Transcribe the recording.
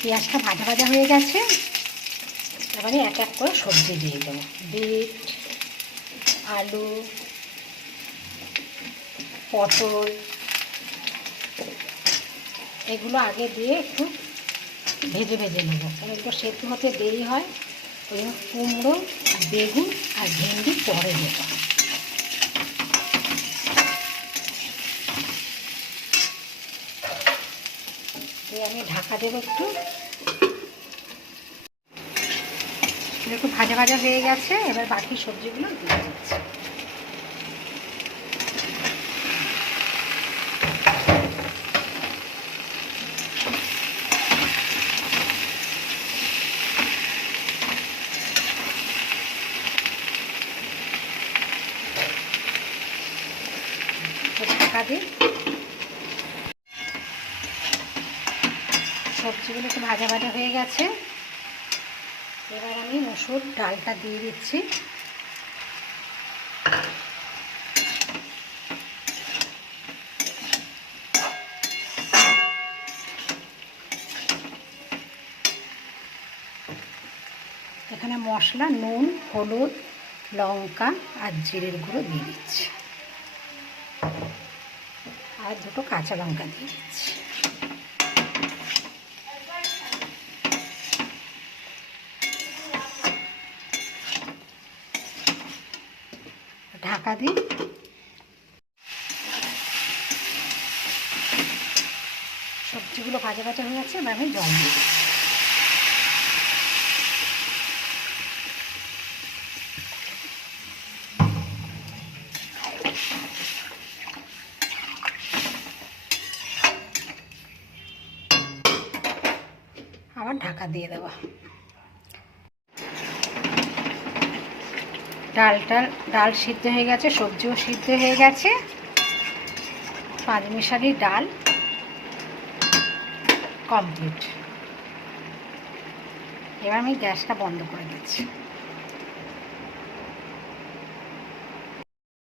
পেঁয়াজটা ভাজা ভাজা হয়ে গেছে। এবারে এক এক করে সবজি দিয়ে দেবো। বিট, আলু, পটল এগুলো আগে দিয়ে একটু ভেজে ভেজে নেবো, কারণ একটু সেদ্ধ হতে দেরি হয়। ওই জন্য কুমড়ো, বেগুন আর ভেন্ডি পরে দেবো। আমি ঢাকা দেবো একটু ভাজা ভাজা হয়ে গেছে। এবার বাকি সবজিগুলো দিয়ে দিচ্ছি। ঢাকা দিই। সবজিগুলো একটু ভাজা ভাজা হয়ে গেছে। এবার আমি মসুর ডালটা দিয়ে দিচ্ছি। এখানে মশলা নুন, হলুদ, লঙ্কা আর জিরের গুঁড়ো দিয়ে দিচ্ছি, আর দুটো কাঁচা লঙ্কা দিয়ে দিচ্ছি। ঢাকা দিই। সবজিগুলো ভাজা ভাজা হয়ে গেছে। এবার আমি জল দিয়ে দিচ্ছি। আবার ঢাকা দিয়ে দেবো। ডাল সিদ্ধ হয়ে গেছে, সবজিও সিদ্ধ হয়ে গেছে। পাঁচমিশালি ডাল কমপ্লিট। এবার আমি গ্যাসটা বন্ধ করে দিচ্ছি।